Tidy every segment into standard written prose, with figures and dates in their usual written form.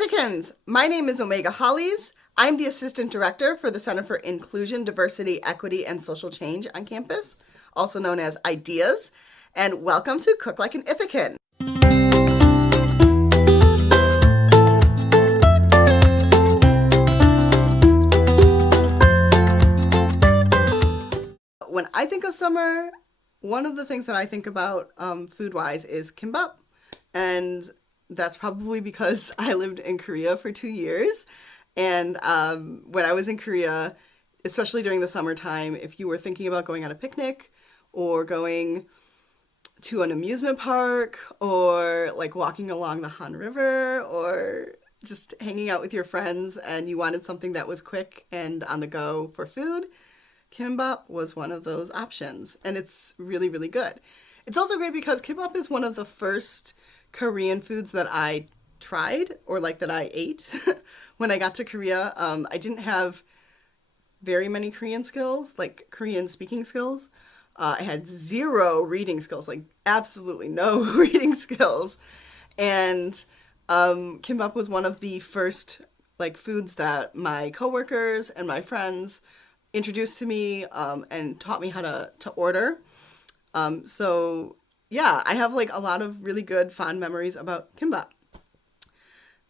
Ithacans! My name is Omega Hollies. I'm the Assistant Director for the Center for Inclusion, Diversity, Equity, and Social Change on campus, also known as IDEAS, and welcome to Cook Like an Ithacan. When I think of summer, one of the things that I think about food-wise is kimbap, and that's probably because I lived in Korea for 2 years. And when I was in Korea, especially during the summertime, if you were thinking about going on a picnic or going to an amusement park or like walking along the Han River or just hanging out with your friends and you wanted something that was quick and on the go for food, kimbap was one of those options. And it's really, really good. It's also great because kimbap is one of the first Korean foods that I tried or like that I ate when I got to Korea. I didn't have very many Korean skills, like Korean speaking skills. I had zero reading skills, like absolutely no reading skills. And kimbap was one of the first like foods that my coworkers and my friends introduced to me and taught me how to order. So yeah, I have like a lot of really good fond memories about kimbap.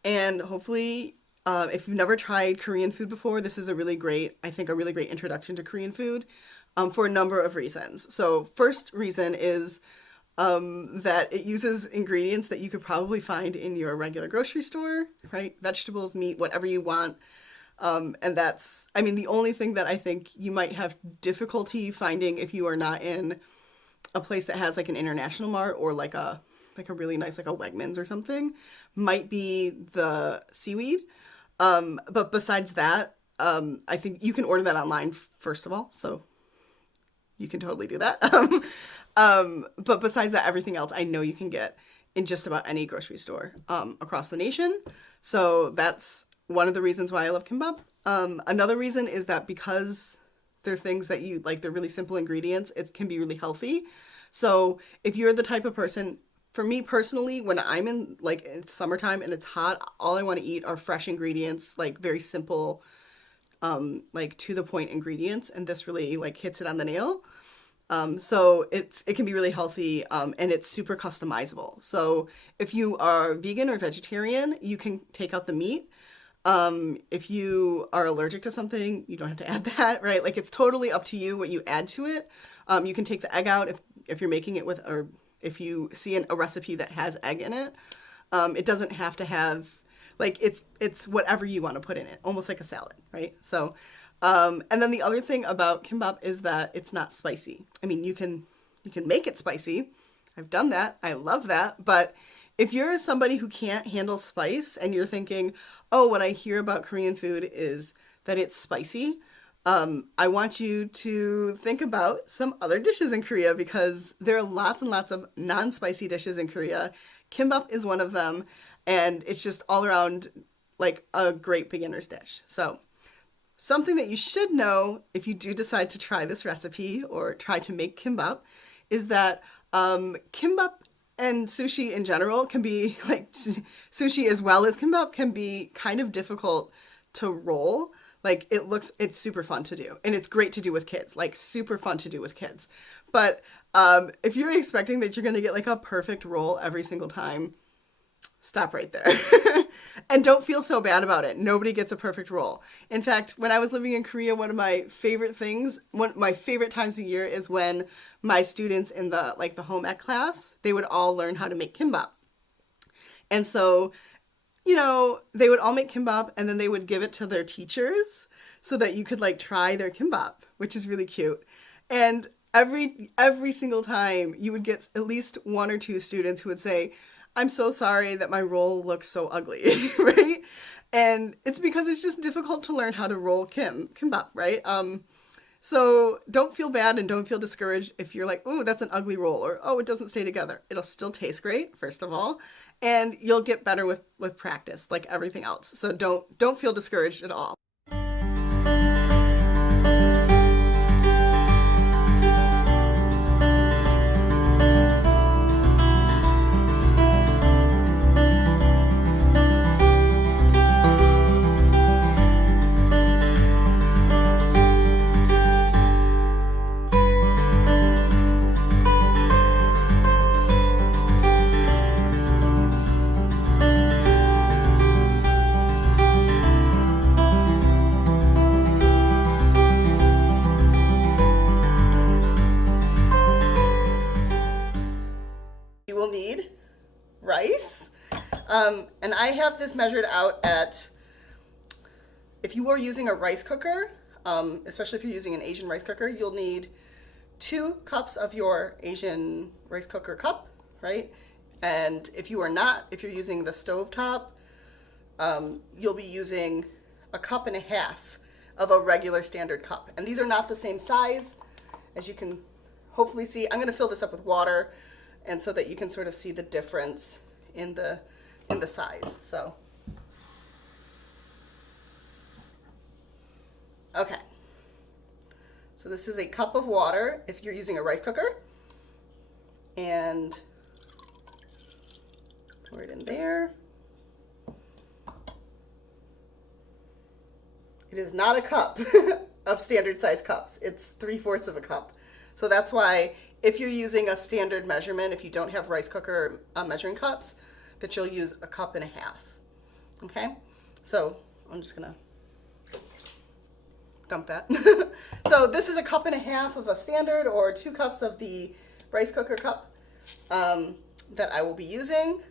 And hopefully, if you've never tried Korean food before, this is a really great introduction to Korean food for a number of reasons. So first reason is that it uses ingredients that you could probably find in your regular grocery store, right? Vegetables, meat, whatever you want. And that's, I mean, the only thing that I think you might have difficulty finding if you are not in a place that has like an international mart or like a really nice like a Wegmans or something might be the seaweed. But besides that, I think you can order that online first of all, so you can totally do that. But besides that, everything else I know you can get in just about any grocery store across the nation. So that's one of the reasons why I love kimbap. Another reason is that because they're things that you like, they're really simple ingredients, it can be really healthy. So if you're the type of person, for me personally, when I'm in like it's summertime and it's hot, all I want to eat are fresh ingredients, like very simple, like to the point ingredients. And this really like hits it on the nail. So it can be really healthy and it's super customizable. So if you are vegan or vegetarian, you can take out the meat. If you are allergic to something, you don't have to add that, right? Like it's totally up to you what you add to it. You can take the egg out if you're making it with, or if you see a recipe that has egg in it. It doesn't have to have, like it's whatever you want to put in it, almost like a salad, right? So, and then the other thing about kimbap is that it's not spicy. I mean, you can make it spicy. I've done that. I love that. But if you're somebody who can't handle spice and you're thinking, oh, what I hear about Korean food is that it's spicy, I want you to think about some other dishes in Korea because there are lots and lots of non-spicy dishes in Korea. Kimbap is one of them, and it's just all around like a great beginner's dish. So something that you should know if you do decide to try this recipe or try to make kimbap is that kimbap and sushi in general can be like sushi as well as kimbap can be kind of difficult to roll. Like it's super fun to do and it's great to do with kids, like super fun to do with kids. But if you're expecting that you're going to get like a perfect roll every single time, stop right there. And don't feel so bad about it. Nobody gets a perfect roll. In fact, when I was living in Korea, one of my favorite times of year is when my students in the home ec class, they would all learn how to make kimbap. And so, you know, they would all make kimbap and then they would give it to their teachers so that you could like try their kimbap, which is really cute. And every single time you would get at least one or two students who would say, I'm so sorry that my roll looks so ugly, right? And it's because it's just difficult to learn how to roll kimbap, right? So don't feel bad and don't feel discouraged if you're like, oh, that's an ugly roll, or oh, it doesn't stay together. It'll still taste great, first of all, and you'll get better with practice, like everything else. So don't feel discouraged at all. And I have this measured out at, if you are using a rice cooker, especially if you're using an Asian rice cooker, you'll need 2 cups of your Asian rice cooker cup, right? And if you are not, if you're using the stovetop, you'll be using a cup and a half of a regular standard cup. And these are not the same size, as you can hopefully see. I'm going to fill this up with water, and so that you can sort of see the difference in the size. So, okay. So this is a cup of water if you're using a rice cooker, and pour it in there. It is not a cup of standard size cups. It's 3/4 of a cup. So that's why if you're using a standard measurement, if you don't have rice cooker measuring cups, that you'll use a cup and a half. Okay? So I'm just gonna dump that. So this is a cup and a half of a standard, or 2 cups of the rice cooker cup that I will be using.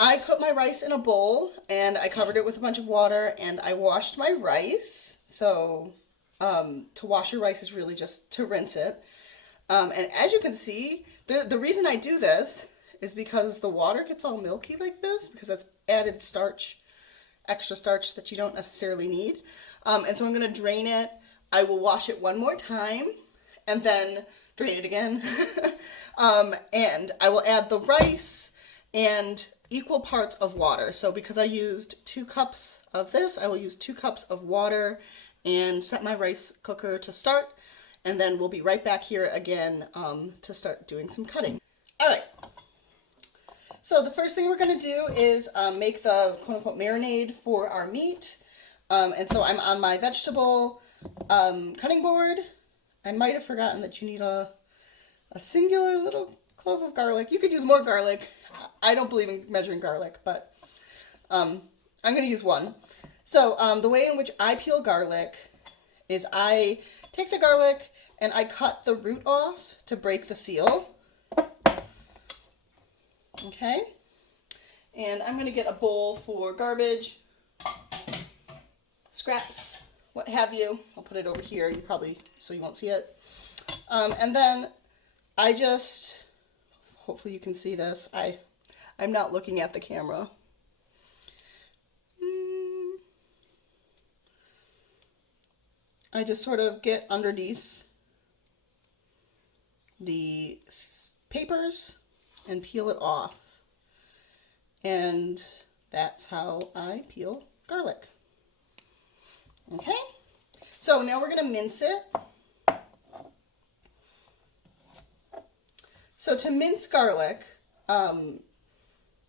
I put my rice in a bowl and I covered it with a bunch of water and I washed my rice. So to wash your rice is really just to rinse it. And as you can see, the reason I do this is because the water gets all milky like this, because that's added starch, extra starch that you don't necessarily need. And so I'm going to drain it. I will wash it one more time and then drain it again. And I will add the rice and equal parts of water. So because I used 2 cups of this, I will use 2 cups of water and set my rice cooker to start. And then we'll be right back here again to start doing some cutting. All right. So the first thing we're going to do is make the quote-unquote marinade for our meat. And so I'm on my vegetable cutting board. I might have forgotten that you need a singular little clove of garlic. You could use more garlic. I don't believe in measuring garlic, but I'm going to use 1. So the way in which I peel garlic is I take the garlic and I cut the root off to break the seal. Okay. And I'm going to get a bowl for garbage, scraps, what have you. I'll put it over here, so you won't see it. And then I just, hopefully you can see this. I'm not looking at the camera. I just sort of get underneath the papers and peel it off. And that's how I peel garlic. Okay? So now we're going to mince it. So to mince garlic,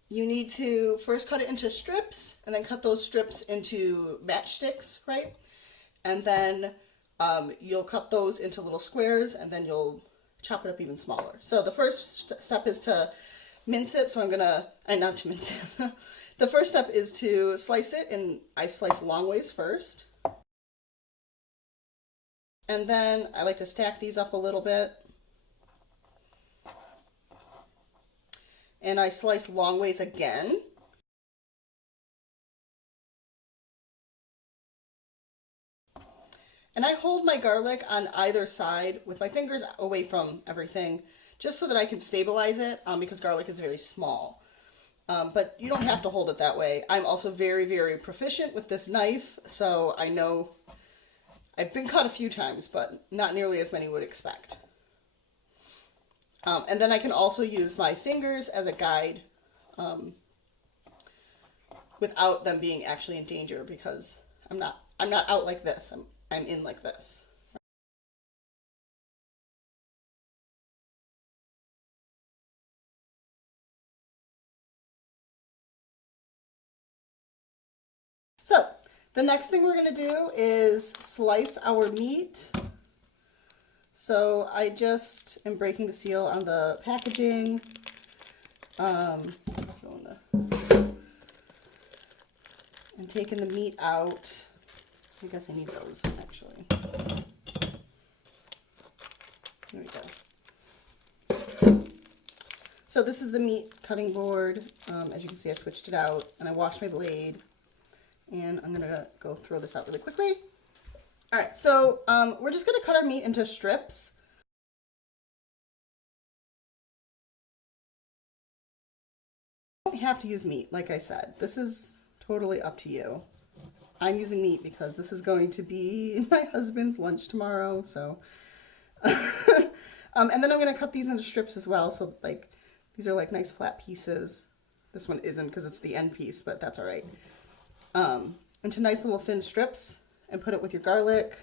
you need to first cut it into strips and then cut those strips into matchsticks, right? And then you'll cut those into little squares and then you'll chop it up even smaller. So the first step is to mince it. So I'm going to, not to mince it. The first step is to slice it, and I slice long ways first. And then I like to stack these up a little bit. And I slice long ways again. And I hold my garlic on either side with my fingers away from everything, just so that I can stabilize it, because garlic is very small. But you don't have to hold it that way. I'm also very, very proficient with this knife, so I know I've been cut a few times, but not nearly as many would expect. And then I can also use my fingers as a guide without them being actually in danger, because I'm not out like this. I'm in like this. So the next thing we're going to do is slice our meat. So I just am breaking the seal on the packaging. And taking the meat out. I guess I need those, actually. There we go. So this is the meat cutting board. As you can see, I switched it out and I washed my blade. And I'm gonna go throw this out really quickly. All right, so we're just gonna cut our meat into strips. You don't have to use meat, like I said. This is totally up to you. I'm using meat because this is going to be my husband's lunch tomorrow, so. And then I'm gonna cut these into strips as well. So like, these are like nice flat pieces. This one isn't because it's the end piece, but that's all right. Into nice little thin strips and put it with your garlic.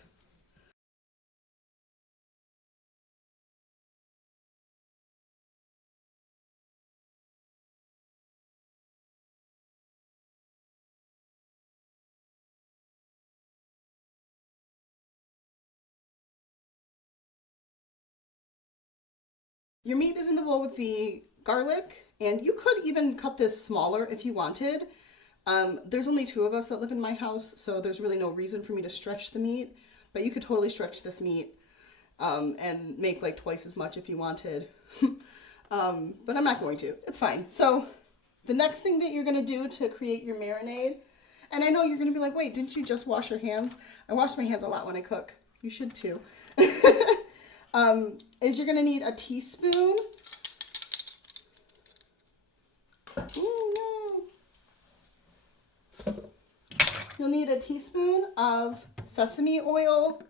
Your meat is in the bowl with the garlic, and you could even cut this smaller if you wanted. There's only 2 of us that live in my house, so there's really no reason for me to stretch the meat, but you could totally stretch this meat and make like twice as much if you wanted. But I'm not going to. It's fine. So the next thing that you're going to do to create your marinade, and I know you're going to be like, wait, didn't you just wash your hands? I wash my hands a lot when I cook. You should too. Is you're going to need a teaspoon. Ooh, no. You'll need a teaspoon of sesame oil.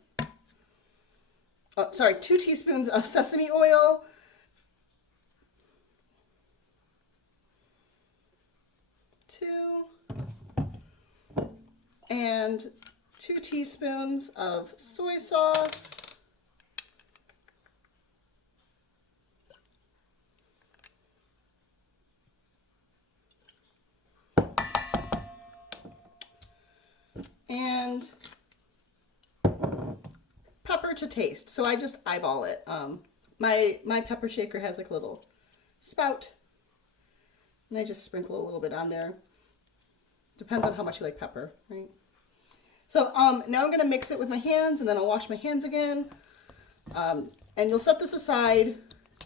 Oh, sorry, 2 teaspoons of sesame oil. 2. And 2 teaspoons of soy sauce. And pepper to taste. So I just eyeball it. My pepper shaker has like a little spout, and I just sprinkle a little bit on there. Depends on how much you like pepper, right? So now I'm gonna mix it with my hands, and then I'll wash my hands again. And you'll set this aside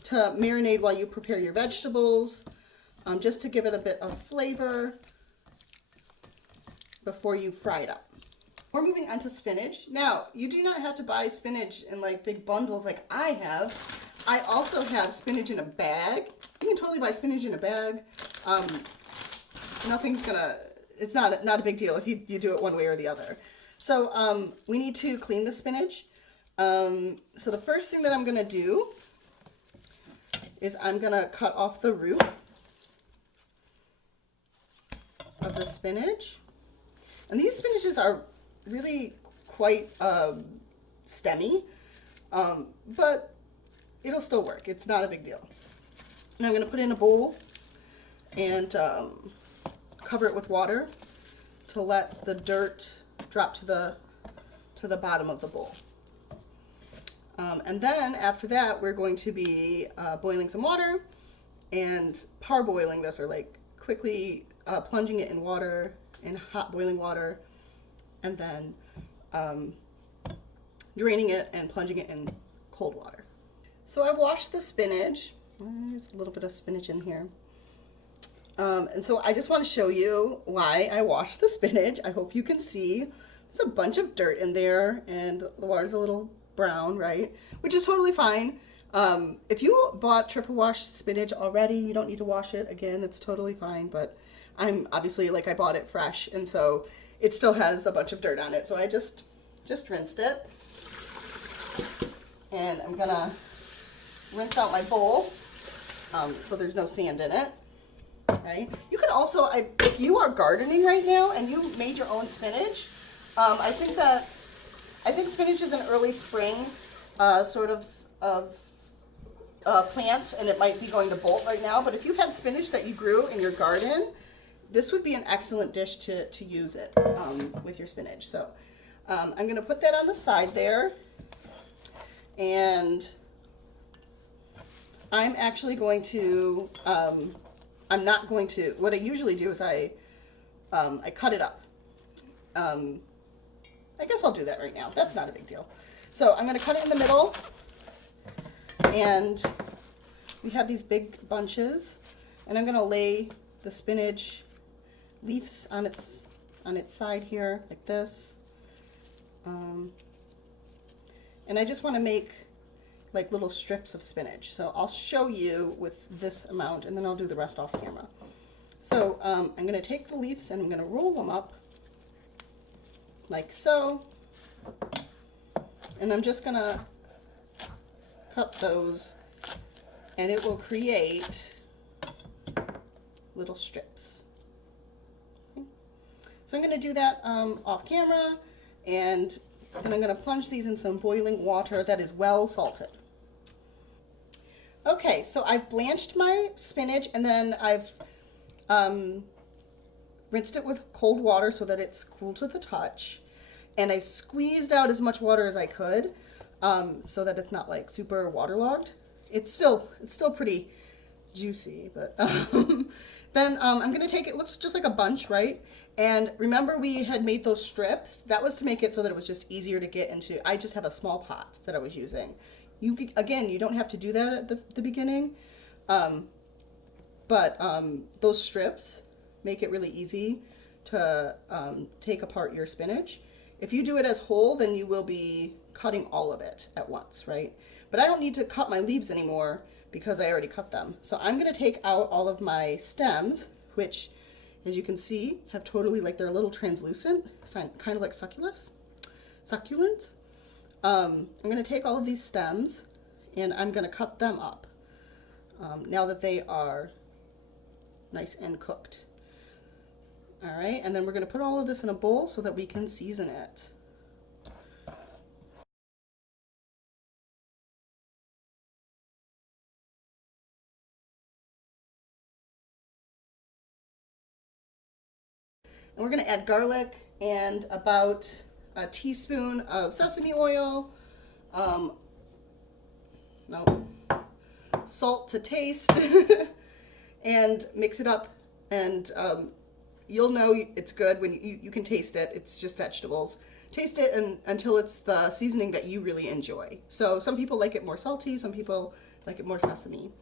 to marinate while you prepare your vegetables, just to give it a bit of flavor before you fry it up. We're moving on to spinach. Now, you do not have to buy spinach in like big bundles like I have. I also have spinach in a bag. You can totally buy spinach in a bag. Nothing's gonna, it's not a big deal if you do it one way or the other. So we need to clean the spinach. So the first thing that I'm gonna do is I'm gonna cut off the root of the spinach. And these spinaches are really quite stemmy, but it'll still work. It's not a big deal. And I'm going to put it in a bowl and cover it with water to let the dirt drop to the bottom of the bowl. And then after that, we're going to be boiling some water and parboiling this, or like quickly plunging it in water, in hot boiling water, and then draining it and plunging it in cold water. So I washed the spinach. There's a little bit of spinach in here. And so I just want to show you why I washed the spinach. I hope you can see. There's a bunch of dirt in there, and the water's a little brown, right? Which is totally fine. If you bought triple wash spinach already, you don't need to wash it again. It's totally fine, but I'm obviously, like, I bought it fresh, and so it still has a bunch of dirt on it. So I just rinsed it. And I'm gonna rinse out my bowl so there's no sand in it. Right? You could also, if you are gardening right now and you made your own spinach, I think spinach is an early spring sort of plant, and it might be going to bolt right now. But if you had spinach that you grew in your garden, this would be an excellent dish to use it with your spinach. So I'm going to put that on the side there, and I'm actually going to, I'm not going to, what I usually do is I cut it up. I guess I'll do that right now. That's not a big deal. So I'm going to cut it in the middle, and we have these big bunches, and I'm gonna lay the spinach leaves on its side here like this. And I just want to make like little strips of spinach. So I'll show you with this amount, and then I'll do the rest off camera. So I'm going to take the leaves and I'm going to roll them up like so. And I'm just going to cut those, and it will create little strips. Okay. So I'm going to do that off camera, and then I'm going to plunge these in some boiling water that is well salted. Okay, so I've blanched my spinach, and then I've rinsed it with cold water so that it's cool to the touch. And I squeezed out as much water as I could so that it's not like super waterlogged. It's still pretty juicy, but then I'm gonna take it. Looks just like a bunch, right? And remember, we had made those strips. That was to make it so that it was just easier to get into. I just have a small pot that I was using. You could, again, you don't have to do that at the beginning, but those strips make it really easy to take apart your spinach. If you do it as whole, then you will be cutting all of it at once, right? But I don't need to cut my leaves anymore because I already cut them. So I'm gonna take out all of my stems, which, as you can see, have totally, like, they're a little translucent, kind of like succulents. I'm gonna take all of these stems and I'm gonna cut them up now that they are nice and cooked. All right, and then we're gonna put all of this in a bowl so that we can season it. And we're gonna add garlic and about a teaspoon of sesame oil, salt to taste, and mix it up. And you'll know it's good when you can taste it. It's just vegetables. Taste it until it's the seasoning that you really enjoy. So some people like it more salty, some people like it more sesame.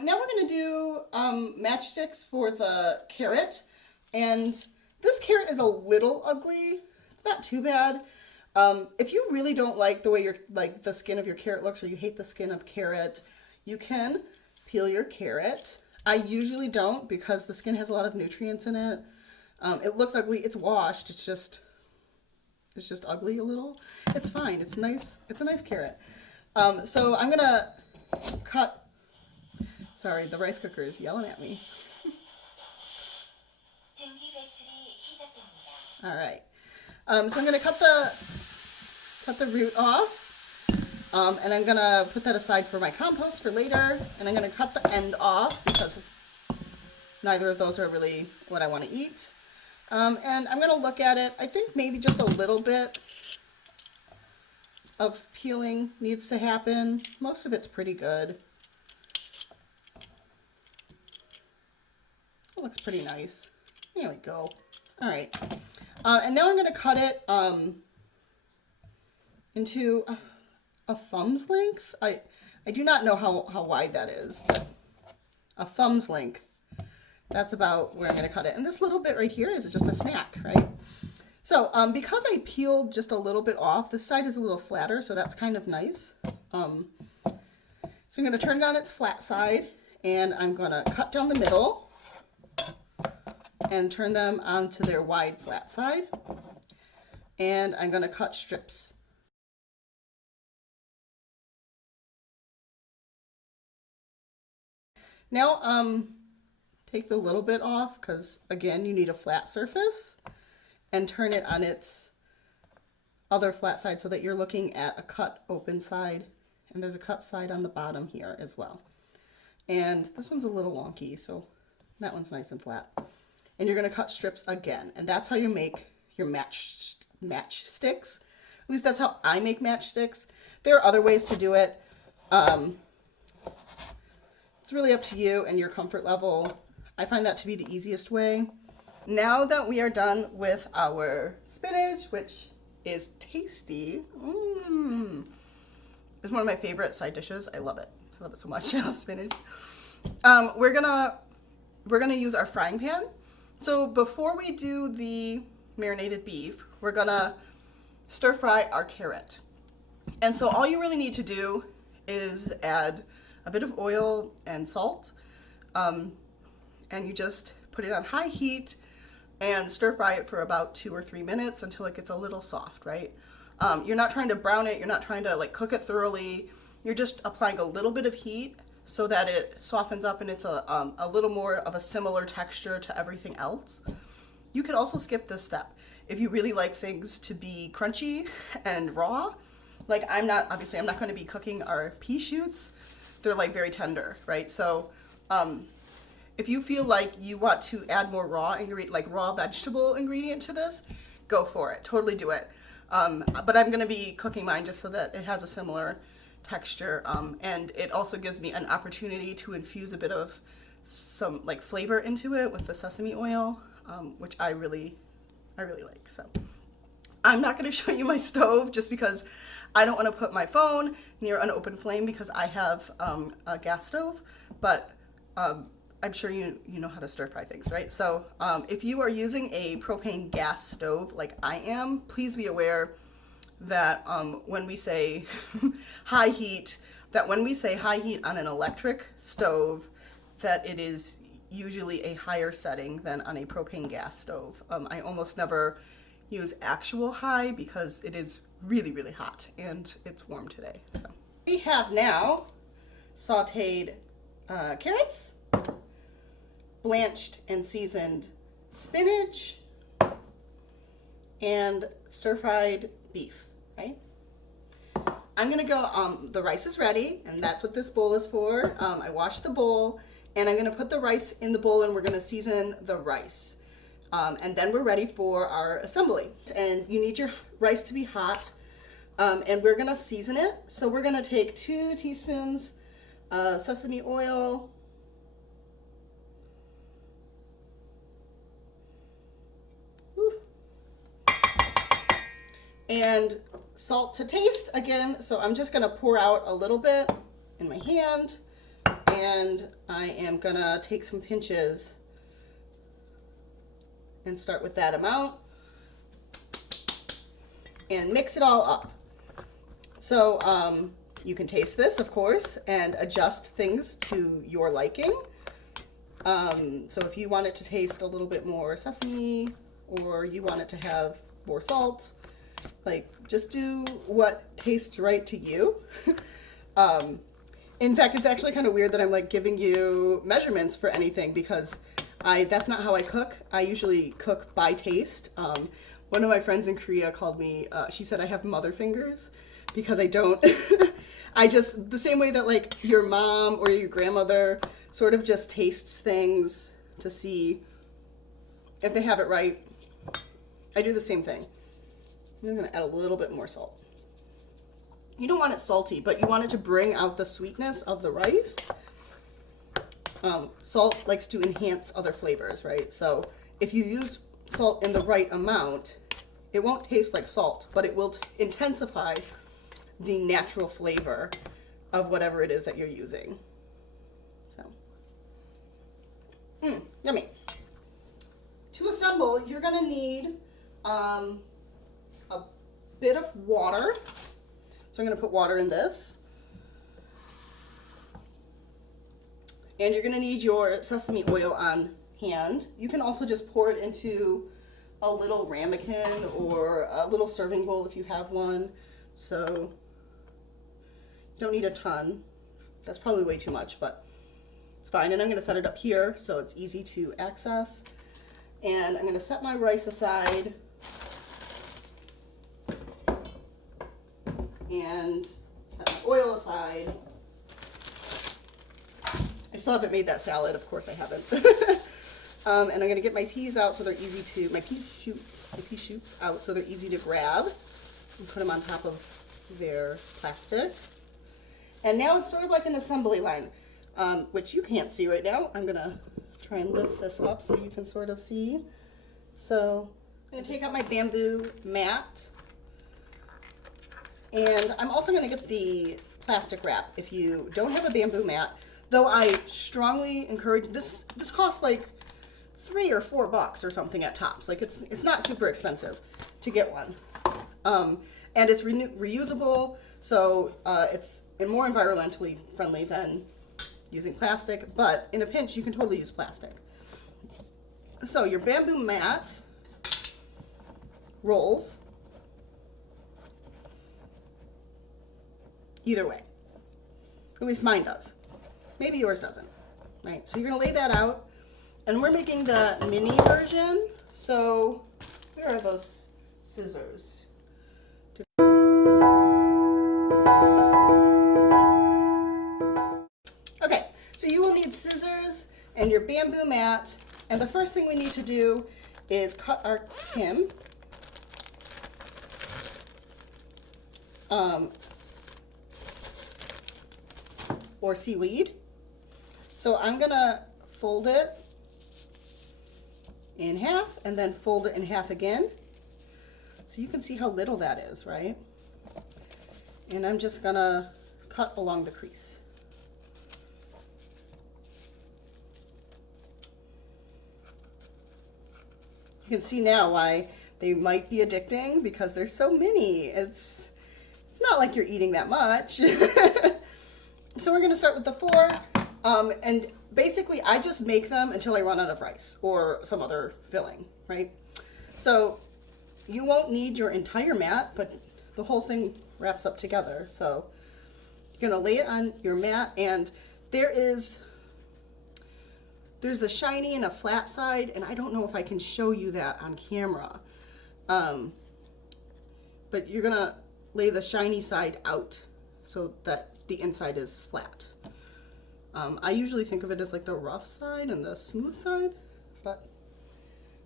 Now we're gonna do matchsticks for the carrot. And this carrot is a little ugly. It's not too bad. If you really don't like the way the skin of your carrot looks, or you hate the skin of carrot, you can peel your carrot. I usually don't because the skin has a lot of nutrients in it. It looks ugly. It's washed. It's just ugly a little. It's fine. It's nice. It's a nice carrot. So I'm gonna cut. Sorry, the rice cooker is yelling at me. All right. So I'm gonna cut the root off. And I'm gonna put that aside for my compost for later. And I'm gonna cut the end off because neither of those are really what I want to eat. And I'm gonna look at it. I think maybe just a little bit of peeling needs to happen. Most of it's pretty good. It looks pretty nice. There we go. All right. And now I'm gonna cut it into a thumb's length. I do not know how wide that is, but a thumb's length. That's about where I'm going to cut it. And this little bit right here is just a snack, right? So because I peeled just a little bit off, this side is a little flatter, so that's kind of nice. So I'm going to turn it on its flat side, and I'm going to cut down the middle and turn them onto their wide flat side. And I'm going to cut strips. Now, take the little bit off because, again, you need a flat surface, and turn it on its other flat side so that you're looking at a cut open side, and there's a cut side on the bottom here as well. And this one's a little wonky, so that one's nice and flat. And you're going to cut strips again, and that's how you make your matchsticks. At least that's how I make matchsticks. There are other ways to do it. It's really up to you and your comfort level. I find that to be the easiest way. Now that we are done with our spinach, which is tasty, it's one of my favorite side dishes. I love it. I love it so much. I love spinach. We're gonna use our frying pan. So before we do the marinated beef, we're gonna stir fry our carrot. And so all you really need to do is add a bit of oil and salt, and you just put it on high heat and stir fry it for about 2 or 3 minutes until it gets a little soft, right? You're not trying to brown it, you're not trying to like cook it thoroughly. You're just applying a little bit of heat so that it softens up and it's a little more of a similar texture to everything else. You could also skip this step if you really like things to be crunchy and raw. Like obviously I'm not going to be cooking our pea shoots. They're like very tender, right? So if you feel like you want to add more raw vegetable ingredient to this, go for it. Totally do it. But I'm going to be cooking mine just so that it has a similar texture, and it also gives me an opportunity to infuse a bit of some like flavor into it with the sesame oil, which I really like. So I'm not going to show you my stove just because I don't want to put my phone near an open flame because I have a gas stove, but I'm sure you know how to stir fry things, right? So if you are using a propane gas stove like I am, please be aware that when we say high heat, on an electric stove, that it is usually a higher setting than on a propane gas stove. I almost never use actual high because it is really, really hot and it's warm today. So we have now sauteed carrots, blanched and seasoned spinach, and stir-fried beef, right? I'm gonna go, the rice is ready, and that's what this bowl is for. I washed the bowl, and I'm gonna put the rice in the bowl, and we're gonna season the rice. And then we're ready for our assembly. And you need your rice to be hot, and we're gonna season it. So we're gonna take 2 teaspoons sesame oil, and salt to taste again. So I'm just gonna pour out a little bit in my hand, and I am gonna take some pinches and start with that amount and mix it all up. So you can taste this, of course, and adjust things to your liking. So if you want it to taste a little bit more sesame, or you want it to have more salt, like just do what tastes right to you. In fact, it's actually kind of weird that I'm like giving you measurements for anything because that's not how I cook. I usually cook by taste. One of my friends in Korea called me, she said I have mother fingers because I don't, the same way that like your mom or your grandmother sort of just tastes things to see if they have it right. I do the same thing. I'm gonna add a little bit more salt. You don't want it salty, but you want it to bring out the sweetness of the rice. Salt likes to enhance other flavors, right? So if you use salt in the right amount, it won't taste like salt, but it will intensify the natural flavor of whatever it is that you're using. So, yummy. To assemble, you're gonna need a bit of water. So I'm gonna put water in this. And you're gonna need your sesame oil on hand. You can also just pour it into a little ramekin or a little serving bowl if you have one. So you don't need a ton. That's probably way too much, but it's fine. And I'm gonna set it up here so it's easy to access. And I'm gonna set my rice aside and set my oil aside. I still haven't made that salad, of course I haven't. And I'm gonna get my peas out so they're easy to, my pea shoots out so they're easy to grab and put them on top of their plastic. And now it's sort of like an assembly line, which you can't see right now. I'm gonna try and lift this up so you can sort of see. So I'm gonna take out my bamboo mat. And I'm also gonna get the plastic wrap. If you don't have a bamboo mat, Though I strongly encourage this. This costs like $3 or $4 or something at tops. Like it's not super expensive to get one, and it's reusable, so it's more environmentally friendly than using plastic. But in a pinch, you can totally use plastic. So your bamboo mat rolls either way. At least mine does. Maybe yours doesn't, right? So you're gonna lay that out, and we're making the mini version. So where are those scissors? Okay, so you will need scissors and your bamboo mat, and the first thing we need to do is cut our kim. Or seaweed. So I'm gonna fold it in half and then fold it in half again. So you can see how little that is, right? And I'm just gonna cut along the crease. You can see now why they might be addicting, because there's so many. It's not like you're eating that much. So we're gonna start with the 4, and basically I just make them until I run out of rice or some other filling, right? So you won't need your entire mat, but the whole thing wraps up together. So you're gonna lay it on your mat, and there's a shiny and a flat side, and I don't know if I can show you that on camera. But you're gonna lay the shiny side out so that the inside is flat. I usually think of it as like the rough side and the smooth side, but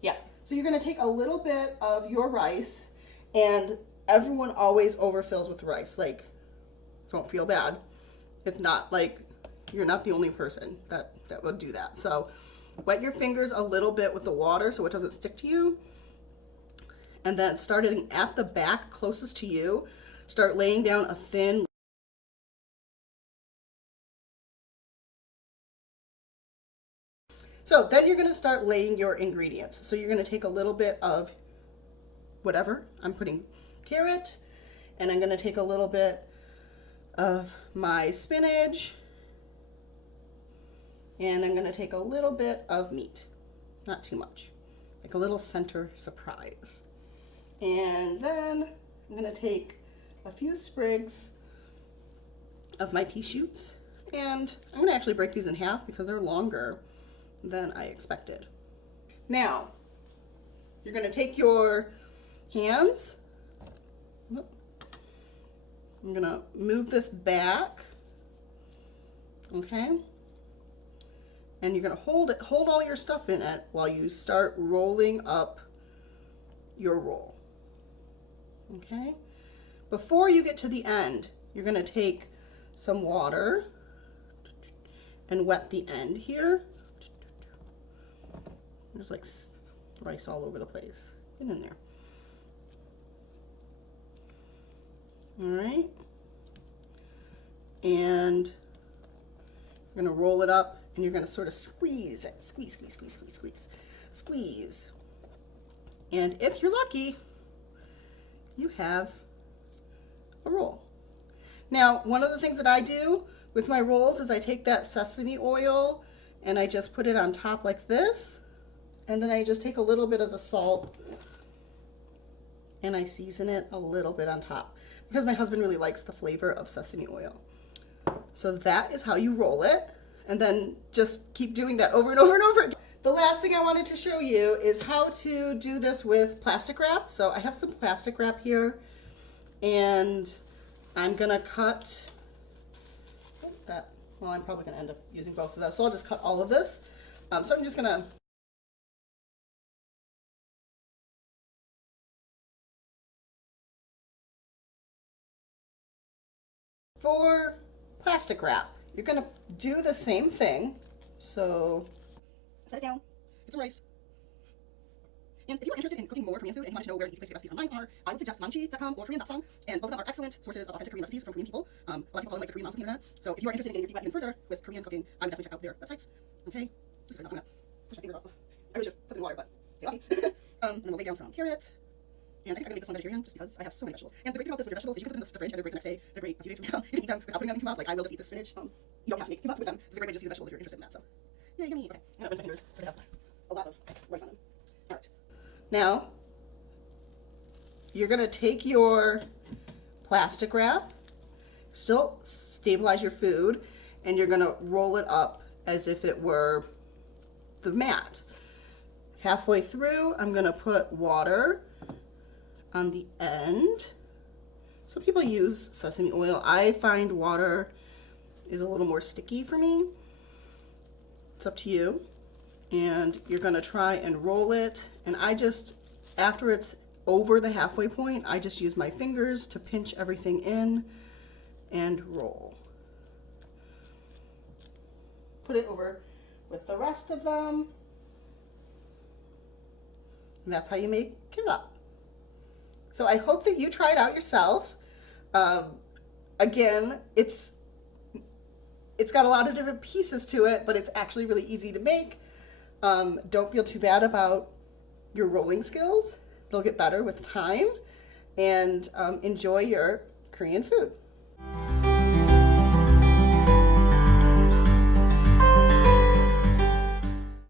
yeah. So you're gonna take a little bit of your rice, and everyone always overfills with rice. Like, don't feel bad. It's not like you're not the only person that would do that. So wet your fingers a little bit with the water so it doesn't stick to you. And then starting at the back closest to you, start laying down a thin. So then you're gonna start laying your ingredients. So you're gonna take a little bit of whatever. I'm putting carrot, and I'm gonna take a little bit of my spinach, and I'm gonna take a little bit of meat, not too much, like a little center surprise. And then I'm gonna take a few sprigs of my pea shoots, and I'm gonna actually break these in half because they're longer than I expected. Now, you're gonna take your hands, I'm gonna move this back, okay? And you're gonna hold all your stuff in it while you start rolling up your roll, okay? Before you get to the end, you're gonna take some water and wet the end here. There's like rice all over the place. Get in there. All right. And you're gonna roll it up, and you're gonna sort of squeeze it. Squeeze, squeeze, squeeze, squeeze, squeeze, squeeze. And if you're lucky, you have a roll. Now, one of the things that I do with my rolls is I take that sesame oil and I just put it on top like this. And then I just take a little bit of the salt and I season it a little bit on top because my husband really likes the flavor of sesame oil. So that is how you roll it. And then just keep doing that over and over and over again. The last thing I wanted to show you is how to do this with plastic wrap. So I have some plastic wrap here, and I'm gonna cut that. Well, I'm probably gonna end up using both of those. So I'll just cut all of this. So I'm just gonna for plastic wrap, you're gonna do the same thing. So set it down, get some rice, And if you're interested in cooking more Korean food and you want to know where the easy place to get recipes online are, I would suggest manchi.com or Korean.song, and both of them are excellent sources of authentic Korean recipes from Korean people. A lot of people call them like the Korean moms of the internet. So if you are interested in getting your feet wet even further with Korean cooking, I would definitely check out their websites. Okay, just I'm gonna push my fingers off. I really should put them in water, but stay lucky. And then we'll lay down some carrots. And I think I'm gonna make this one vegetarian just because I have so many vegetables. And the great thing about this with your vegetables is you can put them in the fridge and they're great the next day. They're great a few days from now. You can eat them without putting them in kimbap. Like I will just eat the spinach. You don't have to make kimbap with them. This is a great way to just eat the vegetables if you're interested in that. So yeah, yummy. Okay, I'm gonna rinse my fingers because they have a lot of rice on them. All right. Now you're gonna take your plastic wrap, still stabilize your food, and you're gonna roll it up as if it were the mat. Halfway through, I'm gonna put water on the end. Some people use sesame oil. I find water is a little more sticky for me. It's up to you. And you're gonna try and roll it. And I just, after it's over the halfway point, I just use my fingers to pinch everything in and roll. Put it over with the rest of them. And that's how you make kimbap. So I hope that you try it out yourself. Again, it's got a lot of different pieces to it, but it's actually really easy to make. Don't feel too bad about your rolling skills. They'll get better with time. And enjoy your Korean food.